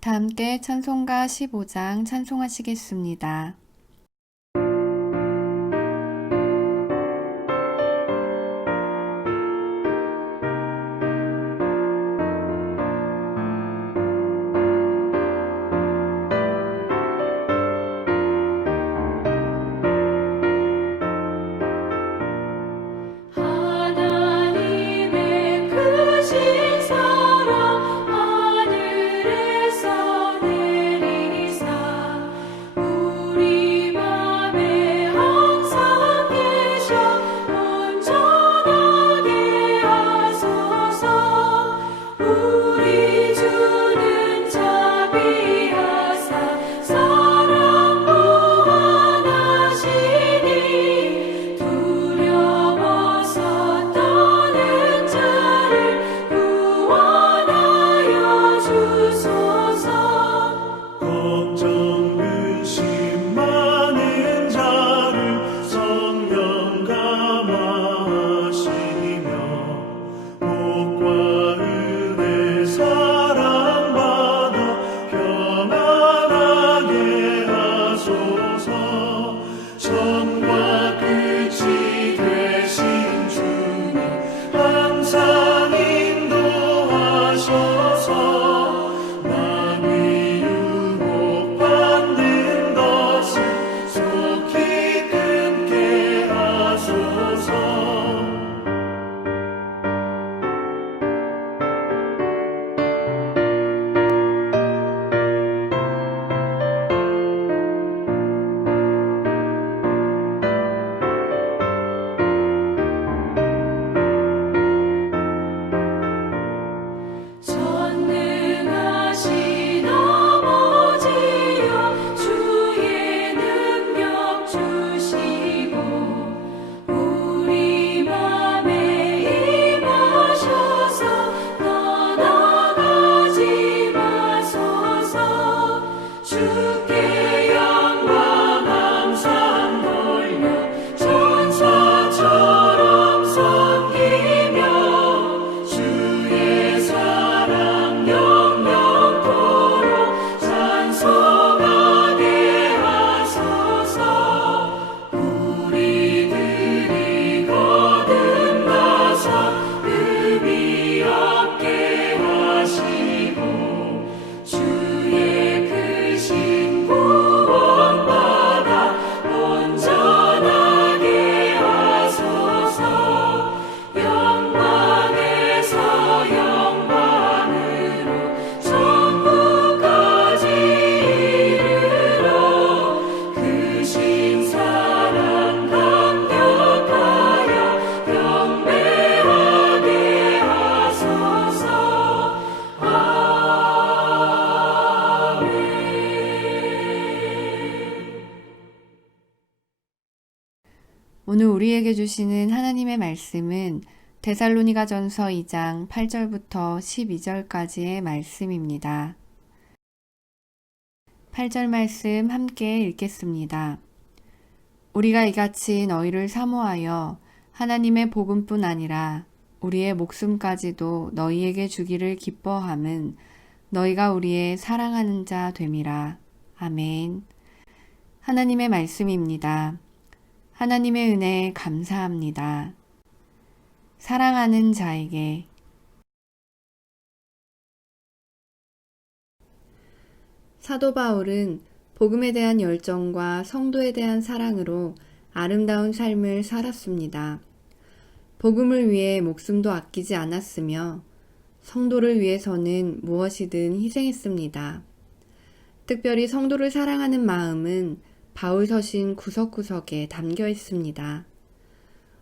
다 함께 찬송가 15장 찬송하시겠습니다. 하나님의 크신 사랑 하늘에서 내리사 우리 맘에 항상 계셔 온전하게 하소서. 우리 주는 자비하사 사랑 무한하시니 두려워서 떠는 자를 구원하여 주소서. 걱정 근심 많은 자를 성령 감화하시며 복과 은혜 사랑받아 평안하게 하소서. 처음과 끝이 되신 주님 항상 인도하셔서 마귀 유혹받는 것을 속히 끊게 하소서. 전능하신 아버지여 주의 능력 주시고 우리 맘에 임하셔서 떠나가지 마소서. 주께 영광 항상 돌려 천사처럼 섬기며 주의 사랑 영영토록 찬송하게 하소서. 우리들이 거듭 나서 의미 없게 하시고 주의 크신 구원받아 온전하게 하소서. 영광에서 영광으로 천국까지 이르러 크신 사랑 감격하여 경배하게 하소서. 아멘. 오늘 우리에게 주시는 하나님의 말씀은 데살로니가전서 2장 8절부터 12절까지의 말씀입니다. 8절 말씀 함께 읽겠습니다. 우리가 이같이 너희를 사모하여 하나님의 복음뿐 아니라 우리의 목숨까지도 너희에게 주기를 기뻐함은 너희가 우리의 사랑하는 자 됨이라. 아멘. 하나님의 말씀입니다. 하나님의 은혜에 감사합니다. 사랑하는 자에게 사도 바울은 복음에 대한 열정과 성도에 대한 사랑으로 아름다운 삶을 살았습니다. 복음을 위해 목숨도 아끼지 않았으며 성도를 위해서는 무엇이든 희생했습니다. 특별히 성도를 사랑하는 마음은 바울 서신 구석구석에 담겨 있습니다.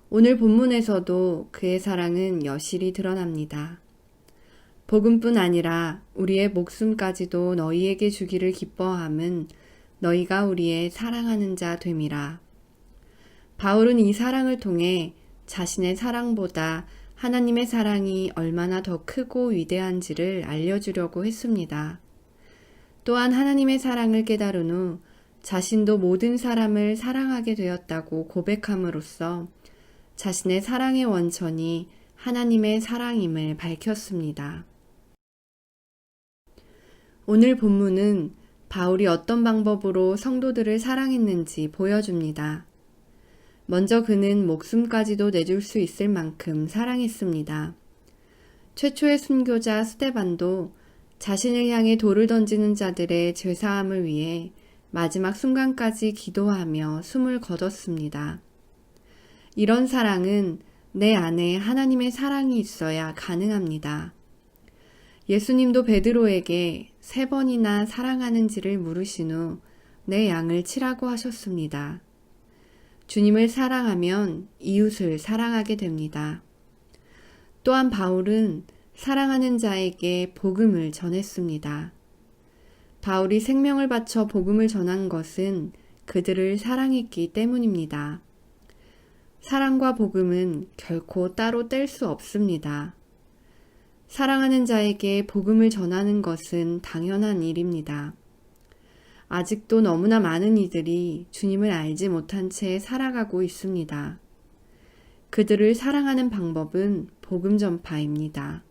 오늘 본문에서도 그의 사랑은 여실히 드러납니다. 복음뿐 아니라 우리의 목숨까지도 너희에게 주기를 기뻐함은 너희가 우리의 사랑하는 자 됨이라. 바울은 이 사랑을 통해 자신의 사랑보다 하나님의 사랑이 얼마나 더 크고 위대한지를 알려주려고 했습니다. 또한 하나님의 사랑을 깨달은 후 자신도 모든 사람을 사랑하게 되었다고 고백함으로써 자신의 사랑의 원천이 하나님의 사랑임을 밝혔습니다. 오늘 본문은 바울이 어떤 방법으로 성도들을 사랑했는지 보여줍니다. 먼저 그는 목숨까지도 내줄 수 있을 만큼 사랑했습니다. 최초의 순교자 스데반도 자신을 향해 돌을 던지는 자들의 죄사함을 위해 마지막 순간까지 기도하며 숨을 거뒀습니다. 이런 사랑은 내 안에 하나님의 사랑이 있어야 가능합니다. 예수님도 베드로에게 3번이나 사랑하는지를 물으신 후 내 양을 치라고 하셨습니다. 주님을 사랑하면 이웃을 사랑하게 됩니다. 또한 바울은 사랑하는 자에게 복음을 전했습니다. 바울이 생명을 바쳐 복음을 전한 것은 그들을 사랑했기 때문입니다. 사랑과 복음은 결코 따로 뗄 수 없습니다. 사랑하는 자에게 복음을 전하는 것은 당연한 일입니다. 아직도 너무나 많은 이들이 주님을 알지 못한 채 살아가고 있습니다. 그들을 사랑하는 방법은 복음 전파입니다.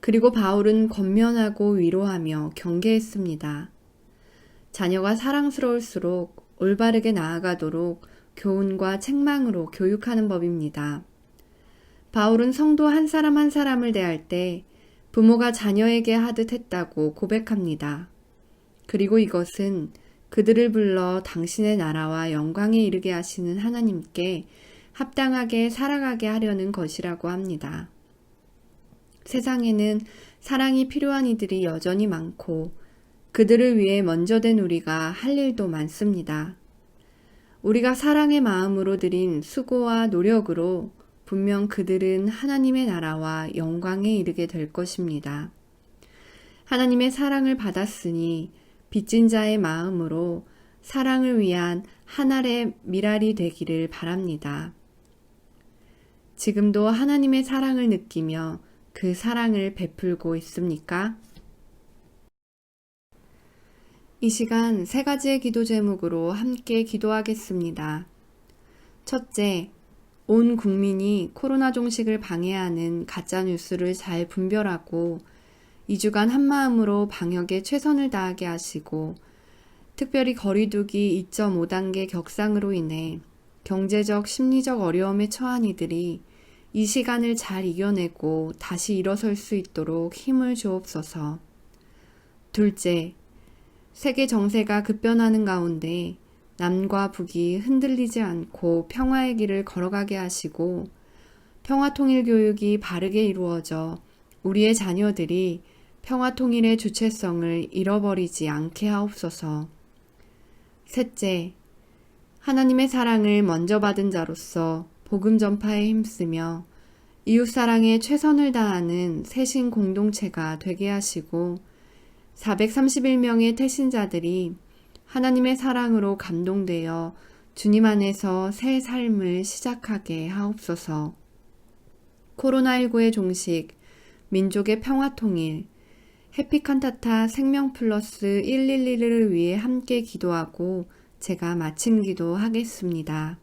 그리고 바울은 권면하고 위로하며 경계했습니다. 자녀가 사랑스러울수록 올바르게 나아가도록 교훈과 책망으로 교육하는 법입니다. 바울은 성도 한 사람 한 사람을 대할 때 부모가 자녀에게 하듯 했다고 고백합니다. 그리고 이것은 그들을 불러 당신의 나라와 영광에 이르게 하시는 하나님께 합당하게 살아가게 하려는 것이라고 합니다. 세상에는 사랑이 필요한 이들이 여전히 많고 그들을 위해 먼저 된 우리가 할 일도 많습니다. 우리가 사랑의 마음으로 드린 수고와 노력으로 분명 그들은 하나님의 나라와 영광에 이르게 될 것입니다. 하나님의 사랑을 받았으니 빚진 자의 마음으로 사랑을 위한 한 알의 밀알이 되기를 바랍니다. 지금도 하나님의 사랑을 느끼며 그 사랑을 베풀고 있습니까? 이 시간 3가지의 기도 제목으로 함께 기도하겠습니다. 첫째, 온 국민이 코로나 종식을 방해하는 가짜 뉴스를 잘 분별하고 2주간 한마음으로 방역에 최선을 다하게 하시고 특별히 거리두기 2.5단계 격상으로 인해 경제적, 심리적 어려움에 처한 이들이 이 시간을 잘 이겨내고 다시 일어설 수 있도록 힘을 주옵소서. 둘째, 세계 정세가 급변하는 가운데 남과 북이 흔들리지 않고 평화의 길을 걸어가게 하시고 평화통일 교육이 바르게 이루어져 우리의 자녀들이 평화통일의 주체성을 잃어버리지 않게 하옵소서. 셋째, 하나님의 사랑을 먼저 받은 자로서 복음 전파에 힘쓰며 이웃사랑에 최선을 다하는 새신 공동체가 되게 하시고 431명의 태신자들이 하나님의 사랑으로 감동되어 주님 안에서 새 삶을 시작하게 하옵소서. 코로나19의 종식, 민족의 평화통일, 해피칸타타 생명플러스 111을 위해 함께 기도하고 제가 마침 기도하겠습니다.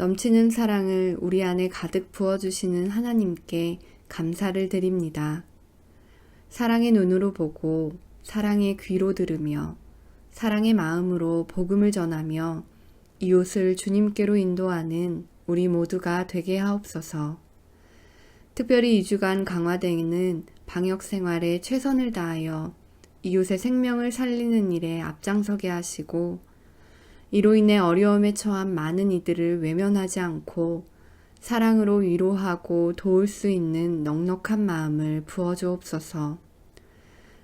넘치는 사랑을 우리 안에 가득 부어주시는 하나님께 감사를 드립니다. 사랑의 눈으로 보고 사랑의 귀로 들으며 사랑의 마음으로 복음을 전하며 이웃을 주님께로 인도하는 우리 모두가 되게 하옵소서. 특별히 2주간 강화되는 방역 생활에 최선을 다하여 이웃의 생명을 살리는 일에 앞장서게 하시고 이로 인해 어려움에 처한 많은 이들을 외면하지 않고 사랑으로 위로하고 도울 수 있는 넉넉한 마음을 부어주옵소서.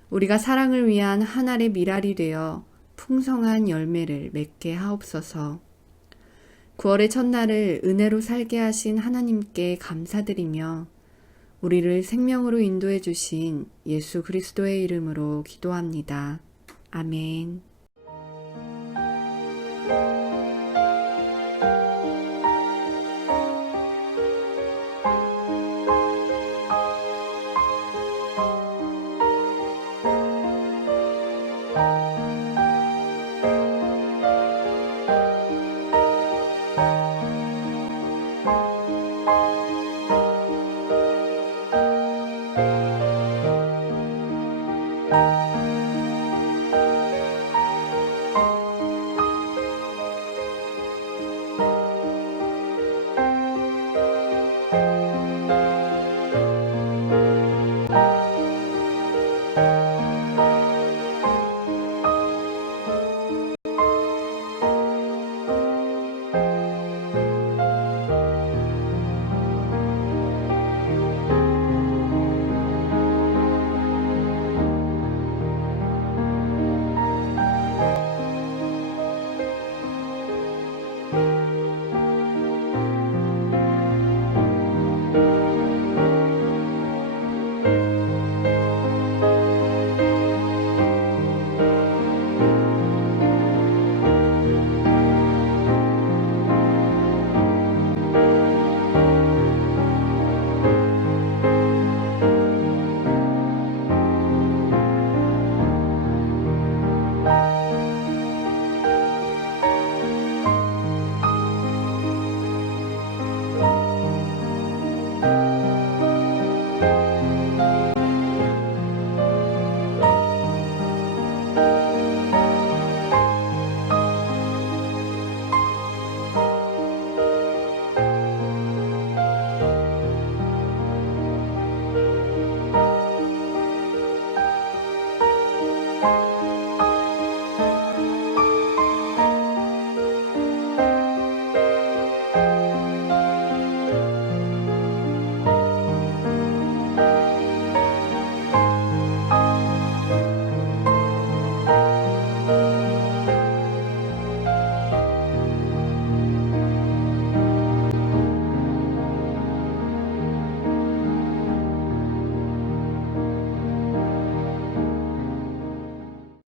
우리가 사랑을 위한 한 알의 밀알이 되어 풍성한 열매를 맺게 하옵소서. 9월의 첫날을 은혜로 살게 하신 하나님께 감사드리며 우리를 생명으로 인도해 주신 예수 그리스도의 이름으로 기도합니다. 아멘.